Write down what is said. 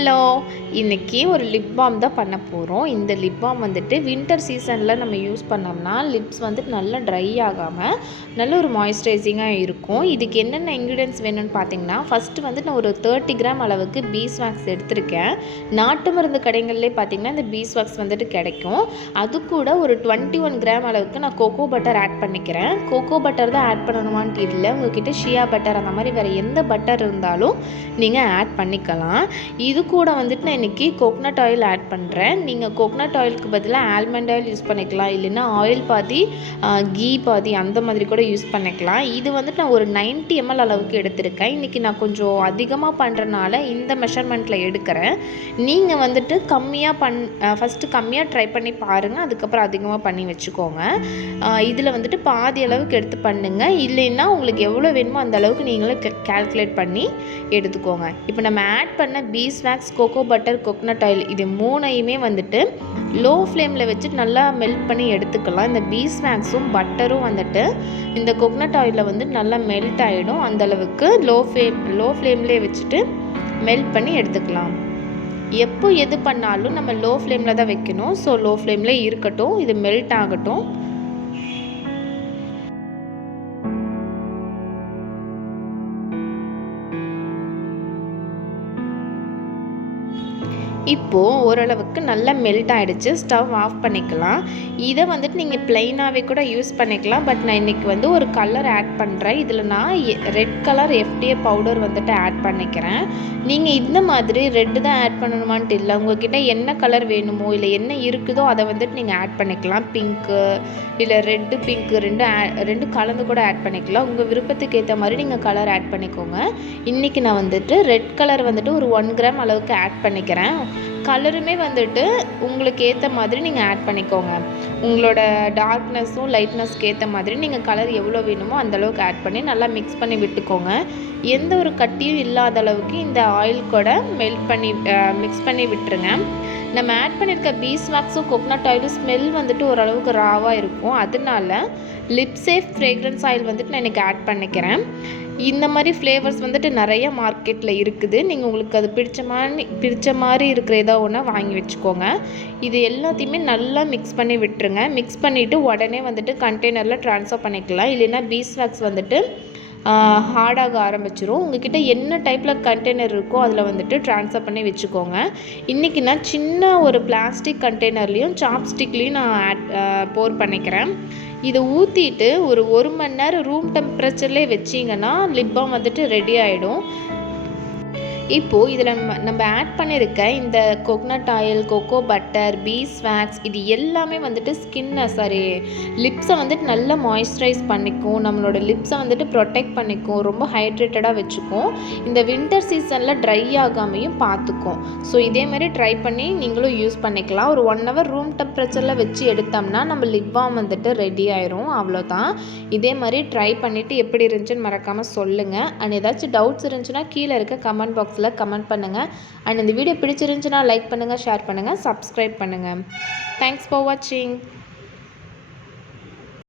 Hello, இன்றைக்கி ஒரு lip balm தான் பண்ண போகிறோம். இந்த லிப் பாம் வந்துட்டு வின்டர் சீசனில் நம்ம யூஸ் பண்ணோம்னா லிப்ஸ் வந்துட்டு நல்லா ட்ரை ஆகாமல் நல்ல ஒரு மாய்ஸ்சரைசிங்காக இருக்கும். இதுக்கு என்னென்ன இன்க்ரீடியன்ட்ஸ் வேணும்னு பார்த்தீங்கன்னா, ஃபஸ்ட்டு வந்து நான் ஒரு 30 கிராம் அளவுக்கு பீஸ் வாக்ஸ் எடுத்திருக்கேன். நாட்டு மருந்து கடைகள்லேயே பார்த்தீங்கன்னா இந்த பீஸ் வாக்ஸ் வந்துட்டு கிடைக்கும். அது கூட ஒரு 21 கிராம் அளவுக்கு நான் கோகோ பட்டர் ஆட் பண்ணிக்கிறேன். கோகோ பட்டர் தான் ஆட் பண்ணணுமான்ட்டு இல்லை, உங்கள்கிட்ட ஷியா பட்டர் அந்த மாதிரி வேறு எந்த பட்டர் இருந்தாலும் நீங்கள் ஆட் பண்ணிக்கலாம். இது கூட வந்துட்டு நான் இன்றைக்கி கோகனட் ஆயில் ஆட் பண்ணுறேன். நீங்கள் கோகனட் ஆயிலுக்கு பதிலாக ஆல்மண்ட் ஆயில் யூஸ் பண்ணிக்கலாம், இல்லைன்னா ஆயில் பாதி கீ பாதி அந்த மாதிரி கூட யூஸ் பண்ணிக்கலாம். இது வந்துட்டு நான் ஒரு 90 ml அளவுக்கு எடுத்திருக்கேன். இன்றைக்கி நான் கொஞ்சம் அதிகமாக பண்ணுறனால இந்த மெஷர்மெண்ட்டில் எடுக்கிறேன். நீங்கள் வந்துட்டு ஃபஸ்ட்டு கம்மியாக ட்ரை பண்ணி பாருங்கள், அதுக்கப்புறம் அதிகமாக பண்ணி வச்சுக்கோங்க. இதில் வந்துட்டு பாதி அளவுக்கு எடுத்து பண்ணுங்கள், இல்லைன்னா உங்களுக்கு எவ்வளோ வேணுமோ அந்த அளவுக்கு நீங்களே கால்குலேட் பண்ணி எடுத்துக்கோங்க. இப்போ நம்ம ஆட் பண்ண beeswax, cocoa butter, coconut oil இது மூணையுமே வந்துட்டு லோ ஃப்ளேமில் வச்சு நல்லா மெல்ட் பண்ணி எடுத்துக்கலாம். இந்த பீஸ் வேக்ஸும் பட்டரும் வந்துட்டு இந்த கோகனட் ஆயிலில் வந்து நல்லா மெல்ட் ஆகிடும். அந்தளவுக்கு லோ ஃப்ளேம்லேயே வச்சுட்டு மெல்ட் பண்ணி எடுத்துக்கலாம். எப்போ எது பண்ணாலும் நம்ம லோ ஃப்ளேமில் தான் வைக்கணும். ஸோ லோ ஃப்ளேம்லேயே இருக்கட்டும், இது மெல்ட் ஆகட்டும். இப்போது ஓரளவுக்கு நல்லா மெல்ட் ஆகிடுச்சு. ஸ்டவ் ஆஃப் பண்ணிக்கலாம். இதை வந்துட்டு நீங்கள் ப்ளைனாகவே கூட யூஸ் பண்ணிக்கலாம். பட் நான் இன்றைக்கி வந்து ஒரு கலர் ஆட் பண்ணுறேன். இதில் நான் ரெட் கலர் FDA பவுடர் வந்துட்டு ஆட் பண்ணிக்கிறேன். நீங்கள் இந்த மாதிரி ரெட்டு தான் ஆட் பண்ணணுமான்ட்டு இல்லை, உங்கள்கிட்ட என்ன கலர் வேணுமோ இல்லை என்ன இருக்குதோ அதை வந்துட்டு நீங்கள் ஆட் பண்ணிக்கலாம். பிங்க்கு இல்லை ரெட்டு, பிங்க்கு ரெண்டு கலந்து கூட ஆட் பண்ணிக்கலாம். உங்கள் விருப்பத்துக்கு ஏற்ற மாதிரி நீங்கள் கலர் ஆட் பண்ணிக்கோங்க. இன்றைக்கி நான் வந்துட்டு ரெட் கலர் வந்துட்டு ஒரு 1 கிராம் அளவுக்கு ஆட் பண்ணிக்கிறேன். கலருமே வந்துட்டு உங்களுக்கு ஏற்ற மாதிரி நீங்கள் ஆட் பண்ணிக்கோங்க. உங்களோட டார்க்னஸும் லைட்னஸ்க்கு ஏற்ற மாதிரி நீங்கள் கலர் எவ்வளோ வேணுமோ அந்தளவுக்கு ஆட் பண்ணி நல்லா மிக்ஸ் பண்ணி விட்டுக்கோங்க. எந்த ஒரு கட்டியும் இல்லாத அளவுக்கு இந்த ஆயில் கூட மிக்ஸ் பண்ணி விட்டுருங்க. நம்ம ஆட் பண்ணியிருக்க பீஸ் வாக்ஸும் கோகனட் ஆயிலும் ஸ்மெல் வந்துட்டு ஓரளவுக்கு ராவாக இருக்கும். அதனால லிப் சேஃப் ஃப்ரேக்ரன்ஸ் ஆயில் வந்துட்டு நான் இன்றைக்கி ஆட் பண்ணிக்கிறேன். இந்த மாதிரி ஃப்ளேவர்ஸ் வந்துட்டு நிறைய மார்க்கெட்டில் இருக்குது. நீங்கள் உங்களுக்கு அது பிடிச்ச மாதிரி இருக்கிற ஏதோ ஒன்று வாங்கி வச்சுக்கோங்க. இது எல்லாத்தையுமே நல்லா மிக்ஸ் பண்ணி விட்டுருங்க. மிக்ஸ் பண்ணிவிட்டு உடனே வந்துட்டு கண்டெய்னரில் ட்ரான்ஸ்ஃபர் பண்ணிக்கலாம். இல்லைன்னா பீஸ் வாக்ஸ் வந்துட்டு ஹார்டாக ஆரம்பிச்சிரும். உங்கள்கிட்ட என்ன டைப்பில் கண்டெய்னர் இருக்கோ அதில் வந்துட்டு ட்ரான்ஸ்ஃபர் பண்ணி வச்சுக்கோங்க. இன்றைக்கி நான் சின்ன ஒரு பிளாஸ்டிக் கண்டெய்னர்லேயும் சாப்ஸ்டிக்லேயும் நான் போர் பண்ணிக்கிறேன். இதை ஊற்றிட்டு ஒரு 1 மணி நேரம் ரூம் டெம்பரேச்சர்லேயே வச்சிங்கன்னா லிப் பாம் வந்துட்டு ரெடி ஆகிடும். இப்போது இதில் நம்ம ஆட் பண்ணியிருக்க இந்த coconut oil, cocoa butter, beeswax இது எல்லாமே வந்துட்டு லிப்ஸை வந்துட்டு நல்லா மாய்ஸ்சரைஸ் பண்ணிக்கும். நம்மளோட லிப்ஸை வந்துட்டு ப்ரொடெக்ட் பண்ணிக்கும், ரொம்ப ஹைட்ரேட்டடாக வச்சுக்கும். இந்த வின்டர் சீசனில் ட்ரை ஆகாமையும் பார்த்துக்கும். ஸோ இதேமாதிரி ட்ரை பண்ணி நீங்களும் யூஸ் பண்ணிக்கலாம். ஒரு 1 hour ரூம் டெம்பரேச்சரில் வச்சு எடுத்தோம்னா நம்ம லிப் பாம் வந்துட்டு ரெடி ஆயிரும். அவ்வளோதான். இதே மாதிரி ட்ரை பண்ணிவிட்டு எப்படி இருந்துச்சுன்னு மறக்காமல் சொல்லுங்கள். அண்ட் ஏதாச்சும் டவுட்ஸ் இருந்துச்சுன்னா கீழே இருக்க கமெண்ட் பாக்ஸில் கமெண்ட் பண்ணுங்கள். அண்ட் இந்த வீடியோ பிடிச்சிருந்துச்சுன்னா லைக் பண்ணுங்கள், ஷேர் பண்ணுங்கள், சப்ஸ்கிரைப் பண்ணுங்கள். தேங்க்ஸ் ஃபார் வாட்சிங்.